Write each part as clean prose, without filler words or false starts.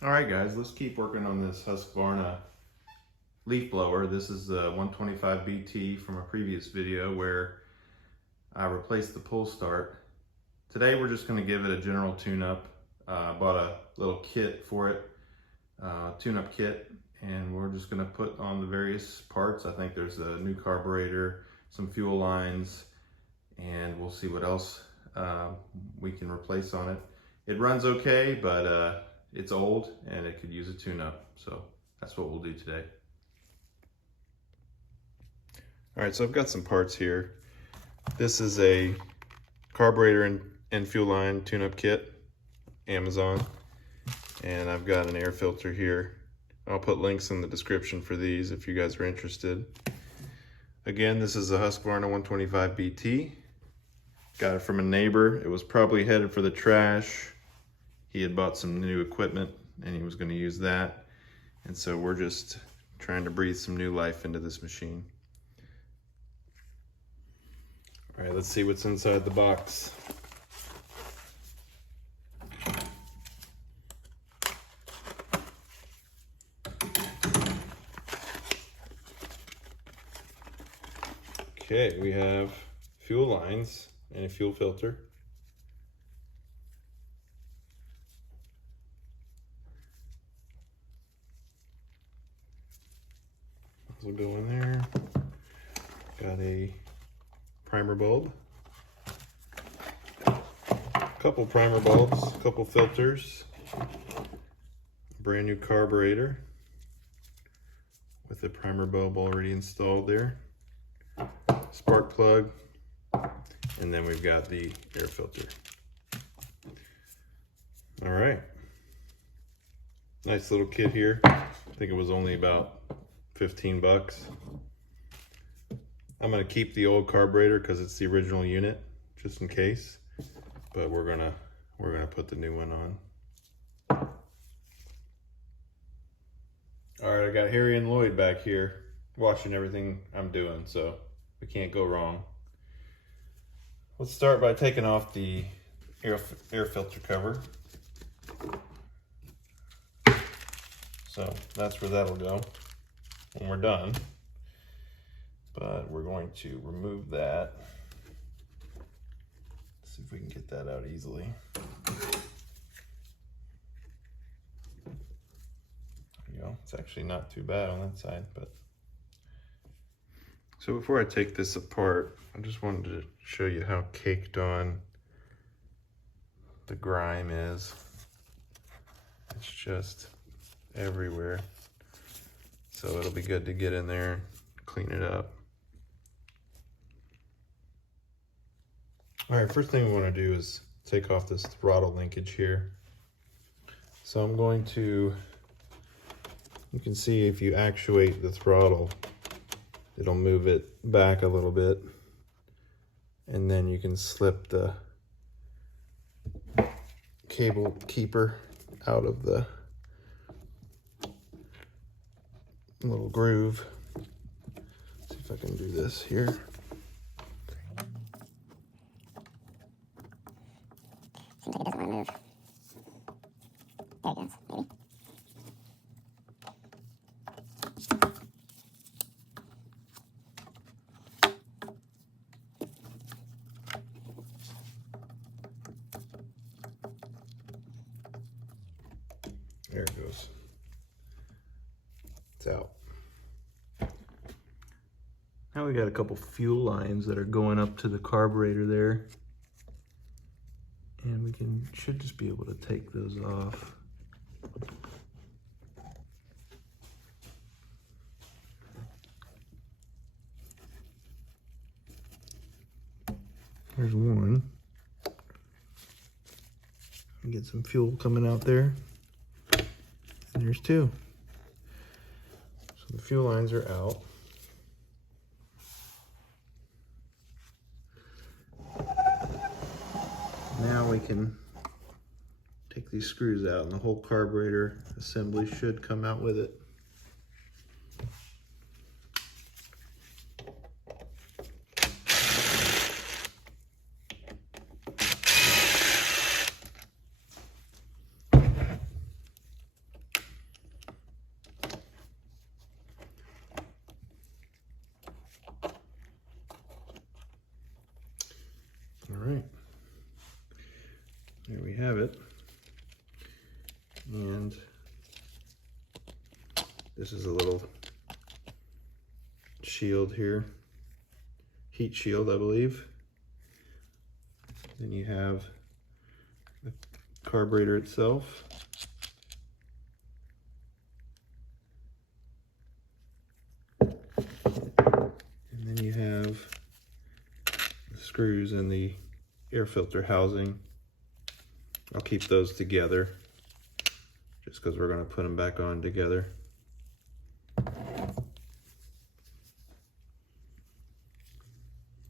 Alright guys, let's keep working on this Husqvarna leaf blower. This is the 125 BT from a previous video where I replaced the pull start. Today we're just going to give it a general tune-up. I bought a little kit for it, tune-up kit, and we're just going to put on the various parts. I think there's a new carburetor, some fuel lines, and we'll see what else we can replace on it. It runs okay, but it's old and it could use a tune-up, so that's what we'll do today. All right, so I've got some parts here. This is a carburetor and fuel line tune-up kit, Amazon, and I've got an air filter here. I'll put links in the description for these if you guys are interested. Again, this is a Husqvarna 125 BT. Got it from a neighbor. It was probably headed for the trash. He had bought some new equipment and he was going to use that. And so we're just trying to breathe some new life into this machine. All right, let's see what's inside the box. Okay, we have fuel lines and a fuel filter. Will go in there. Got a primer bulb, a couple primer bulbs, a couple filters, brand new carburetor with the primer bulb already installed there, spark plug, and then we've got the air filter. All right, nice little kit here. I think it was only about 15 bucks. I'm gonna keep the old carburetor because it's the original unit, just in case. But we're gonna put the new one on. All right, I got Harry and Lloyd back here watching everything I'm doing, so we can't go wrong. Let's start by taking off the air filter cover. So that's where that'll go when we're done, but we're going to remove that. Let's see if we can get that out easily. There you go. It's actually not too bad on that side, but. So before I take this apart, I just wanted to show you how caked on the grime is. It's just everywhere. So it'll be good to get in there and clean it up. All right, first thing we want to do is take off this throttle linkage here. So I'm going to, you can see if you actuate the throttle, it'll move it back a little bit. And then you can slip the cable keeper out of the little groove. See if I can do this here. Seems like it doesn't want to move. There it goes, maybe. There it goes. It's out. Now we got a couple fuel lines that are going up to the carburetor there. And we should just be able to take those off. There's one. Get some fuel coming out there. And there's two. So the fuel lines are out. Now we can take these screws out and the whole carburetor assembly should come out with it. There we have it. And this is a little shield here, heat shield, I believe. Then you have the carburetor itself. And then you have the screws and the air filter housing. I'll keep those together just because we're going to put them back on together.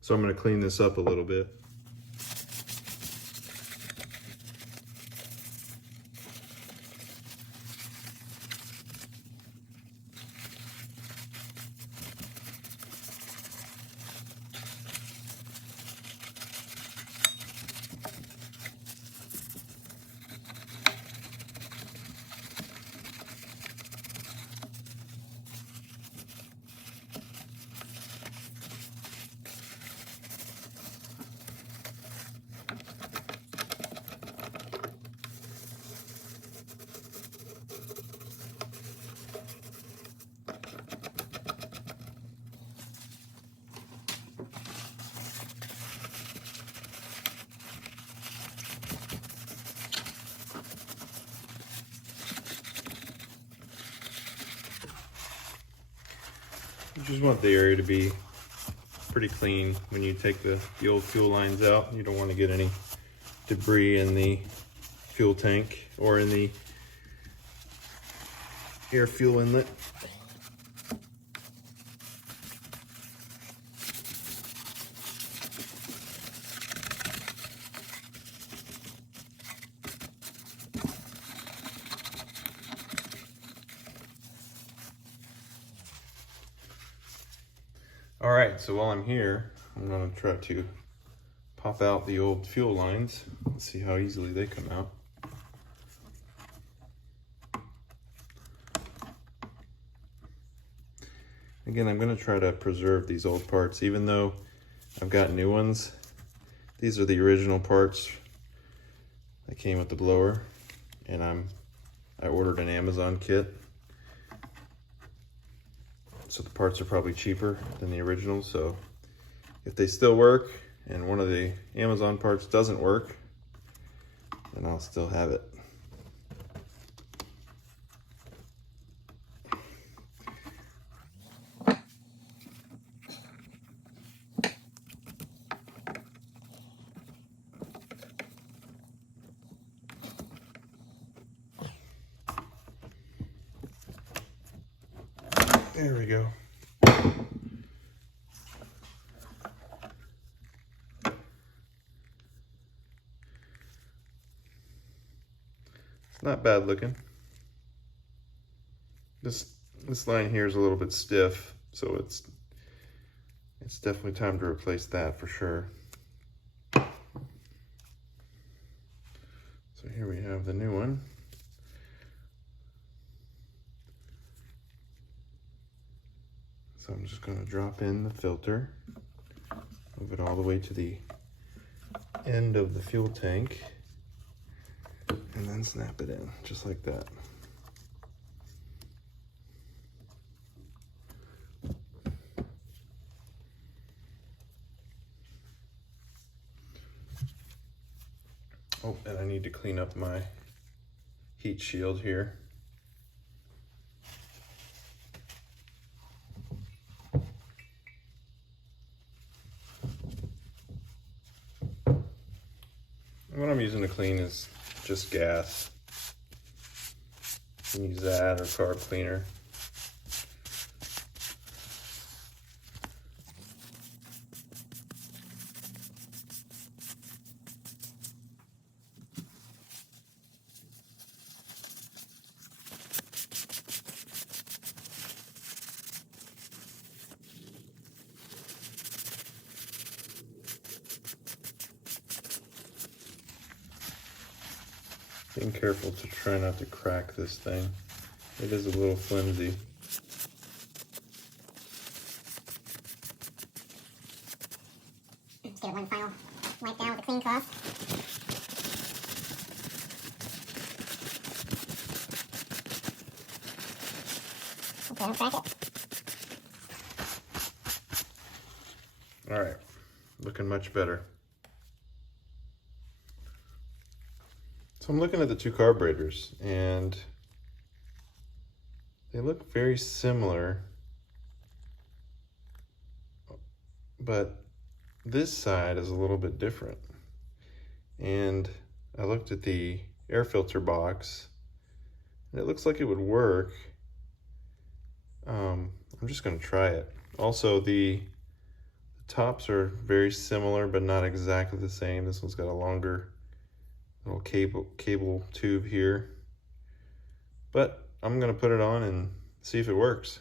So I'm going to clean this up a little bit. You just want the area to be pretty clean when you take the old fuel lines out. You don't want to get any debris in the fuel tank or in the air fuel inlet. All right, so while I'm here, I'm gonna try to pop out the old fuel lines. Let's see how easily they come out. Again, I'm gonna try to preserve these old parts, even though I've got new ones. These are the original parts that came with the blower, and I ordered an Amazon kit. So the parts are probably cheaper than the original. So if they still work and one of the Amazon parts doesn't work, then I'll still have it. There we go. It's not bad looking. This line here is a little bit stiff, so it's definitely time to replace that for sure. So here we have the new one. So I'm just going to drop in the filter, move it all the way to the end of the fuel tank, and then snap it in, just like that. Oh, and I need to clean up my heat shield here. What I'm using to clean is just gas. You can use that or carb cleaner. Being careful to try not to crack this thing. It is a little flimsy. Just give it one final wipe down with a clean cloth. don't crack it. All right, looking much better. So I'm looking at the two carburetors and they look very similar, but this side is a little bit different. And I looked at the air filter box and it looks like it would work. I'm just gonna try it. Also, the tops are very similar, but not exactly the same. This one's got a longer little cable tube here. But I'm gonna put it on and see if it works.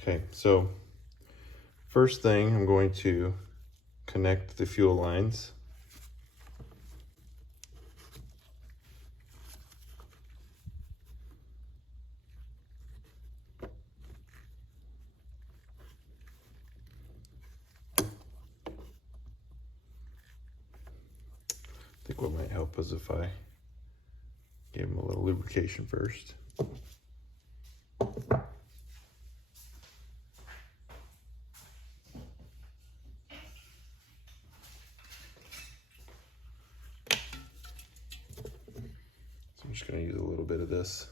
Okay, so first thing, I'm going to connect the fuel lines. I think what might help is if I give them a little lubrication first. So I'm just going to use a little bit of this.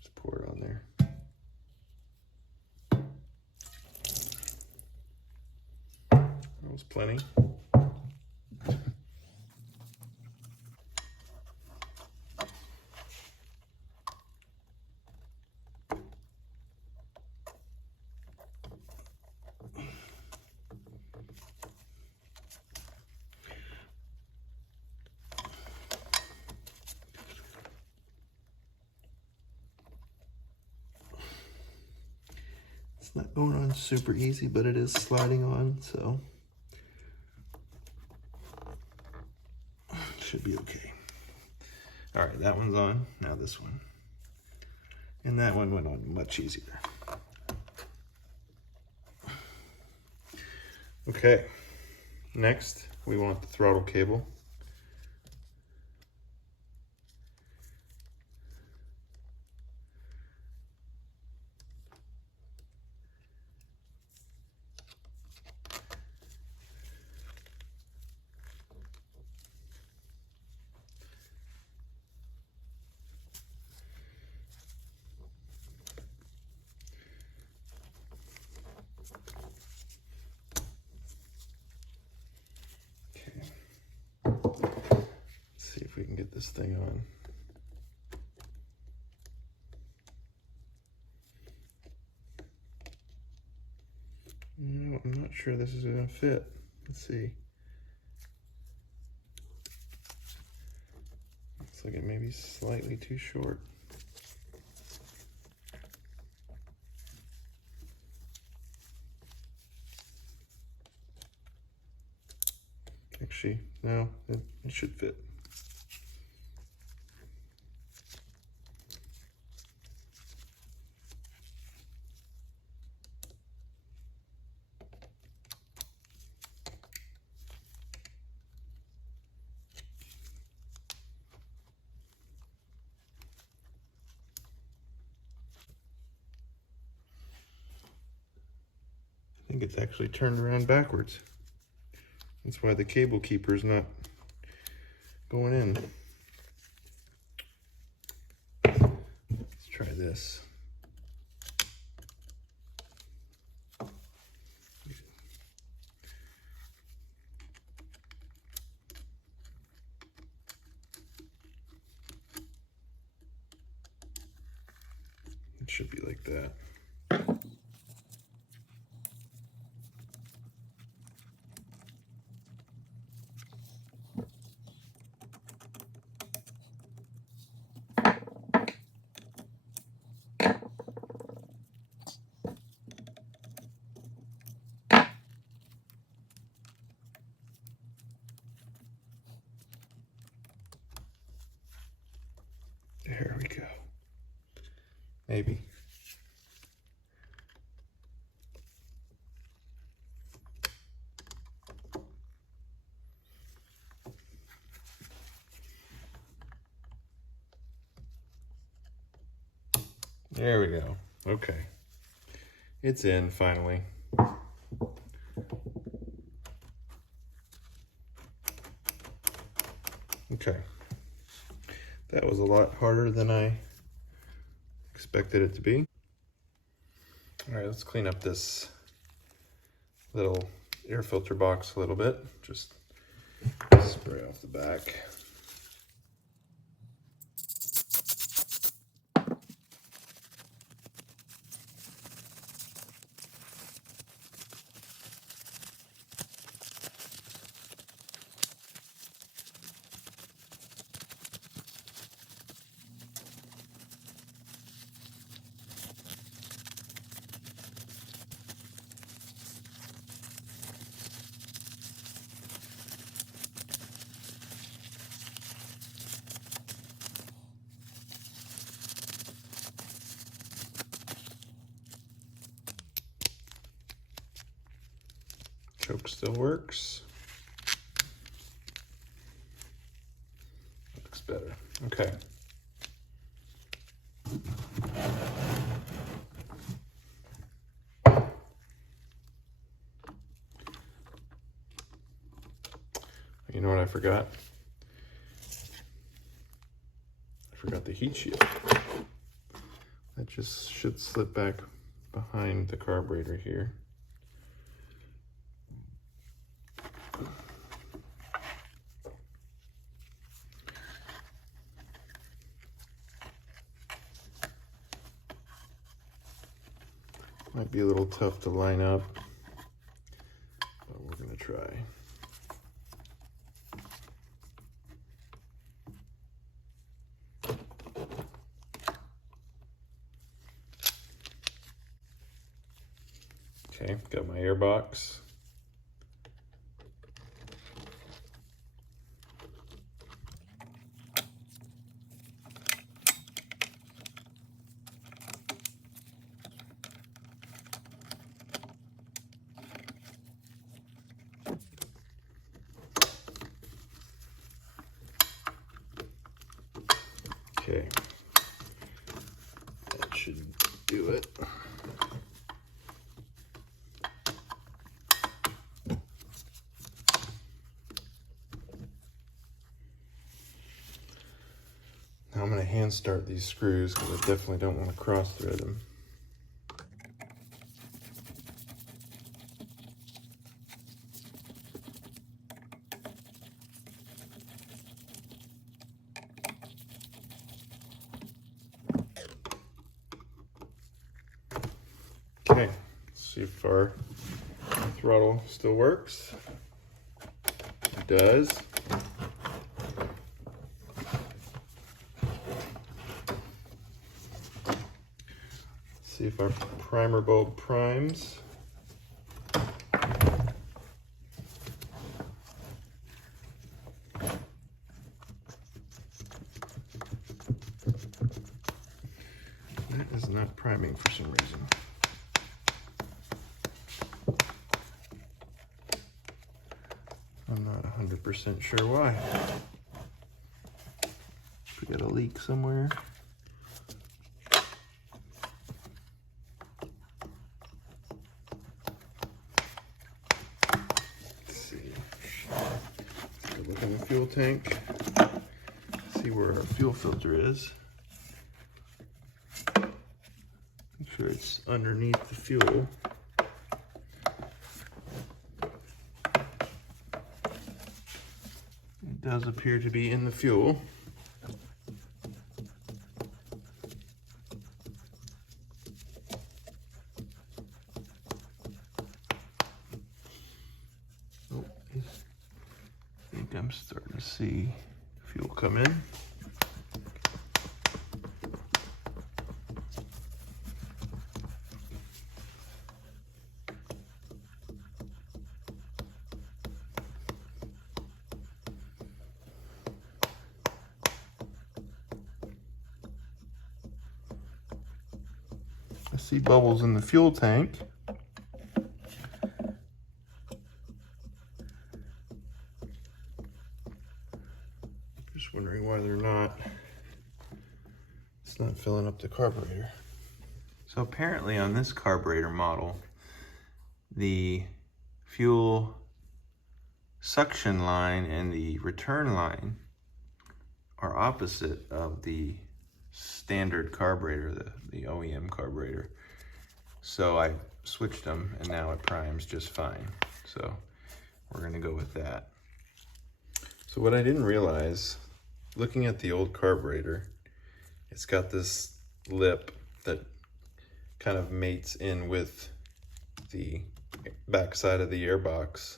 Just pour it on there. That was plenty. It's not going on super easy, but it is sliding on, so should be okay. All right, that one's on. Now this one. And that one went on much easier. Okay, next we want the throttle cable. See if we can get this thing on. No, I'm not sure this is gonna fit. Let's see. Looks like it may be slightly too short. Actually, no, it should fit. I think it's actually turned around backwards. That's why the cable keeper's not going in. Let's try this. It should be like that. There we go. Maybe. There we go. Okay. It's in finally. Okay. That was a lot harder than I expected it to be. All right, let's clean up this little air filter box a little bit. Just spray off the back. Choke still works. Looks better. Okay. You know what I forgot? I forgot the heat shield. That just should slip back behind the carburetor here. Might be a little tough to line up, but we're gonna try. Okay, got my air box. Okay, that should do it. Now I'm going to hand start these screws because I definitely don't want to cross thread them. Okay, let's see if our throttle still works. It does. See if our primer bulb primes. That is not priming for some reason. I'm not 100% sure why. We got a leak somewhere. Look in the fuel tank, see where our fuel filter is. Make sure it's underneath the fuel. It does appear to be in the fuel. Oh, I think I'm starting to see fuel come in. I see bubbles in the fuel tank. Just wondering why it's not filling up the carburetor. So apparently on this carburetor model, the fuel suction line and the return line are opposite of the standard carburetor, the OEM carburetor. So I switched them and now it primes just fine. So we're gonna go with that. So what I didn't realize, looking at the old carburetor, it's got this lip that kind of mates in with the back side of the airbox.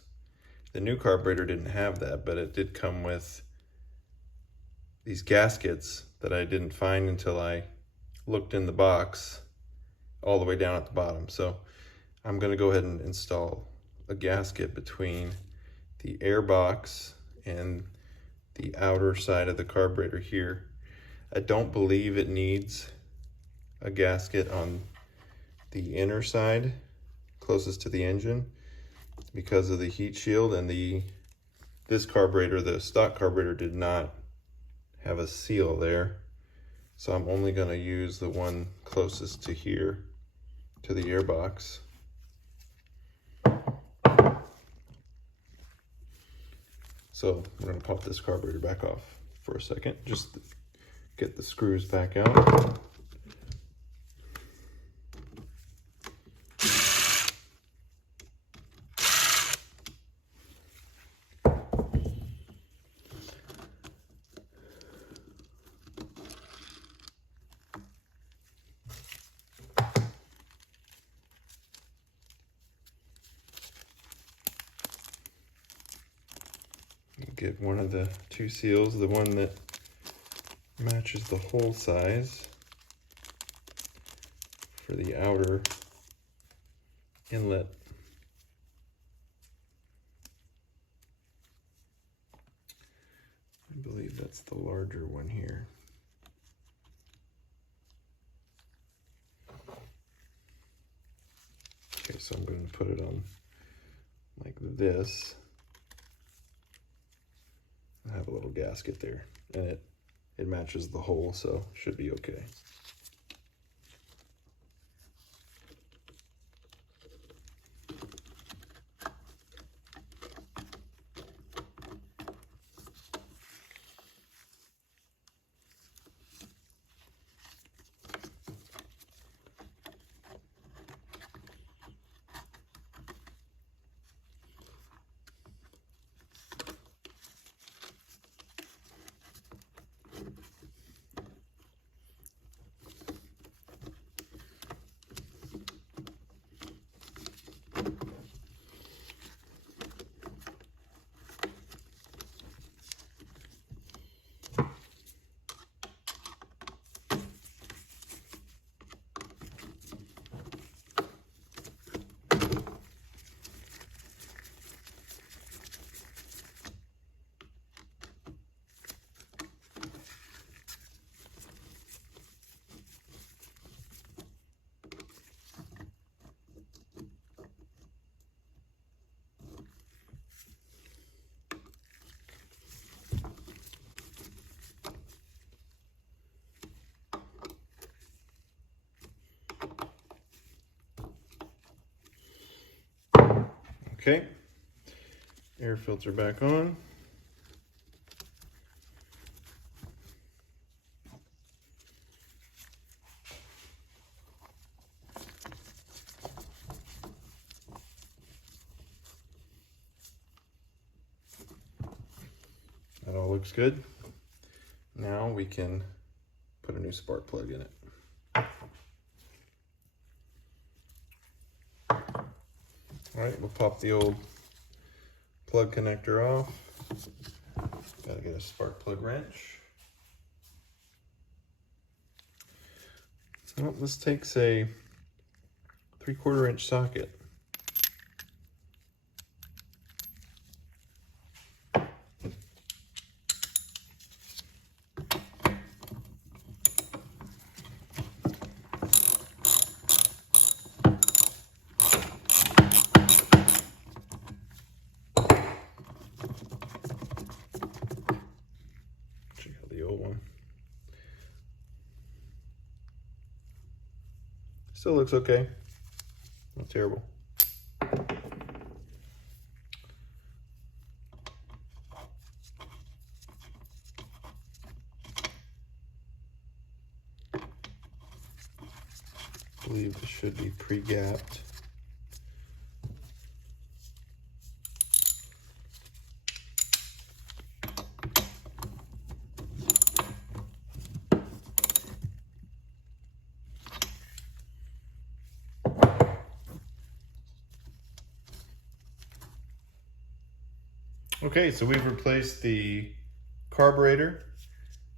The new carburetor didn't have that, but it did come with these gaskets that I didn't find until I looked in the box all the way down at the bottom. So I'm gonna go ahead and install a gasket between the airbox and the outer side of the carburetor here. I don't believe it needs a gasket on the inner side closest to the engine because of the heat shield, and this carburetor, the stock carburetor, did not have a seal there. So I'm only going to use the one closest to here, to the airbox. So we're going to pop this carburetor back off for a second, just to get the screws back out. Get one of the two seals, the one that matches the hole size for the outer inlet. I believe that's the larger one here. Okay, so I'm going to put it on like this. I have a little gasket there, and it matches the hole, so should be okay. Okay, air filter back on. That all looks good. Now we can put a new spark plug in it. All right, we'll pop the old plug connector off. Gotta get a spark plug wrench. Well, this takes a 3/4 inch socket. Still looks okay. Not terrible. I believe this should be pre-gapped. Okay, so we've replaced the carburetor,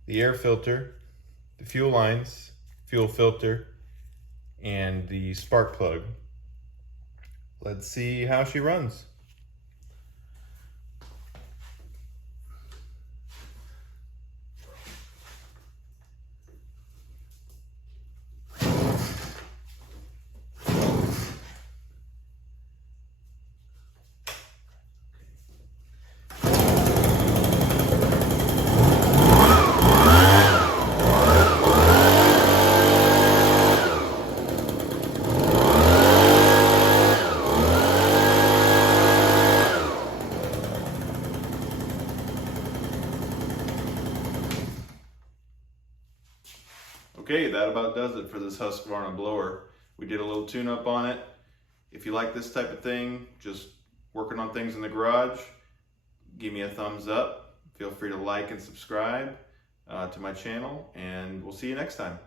the air filter, the fuel lines, fuel filter, and the spark plug. Let's see how she runs. Okay, that about does it for this Husqvarna blower. We did a little tune-up on it. If you like this type of thing, just working on things in the garage, give me a thumbs up. Feel free to like and subscribe to my channel, and we'll see you next time.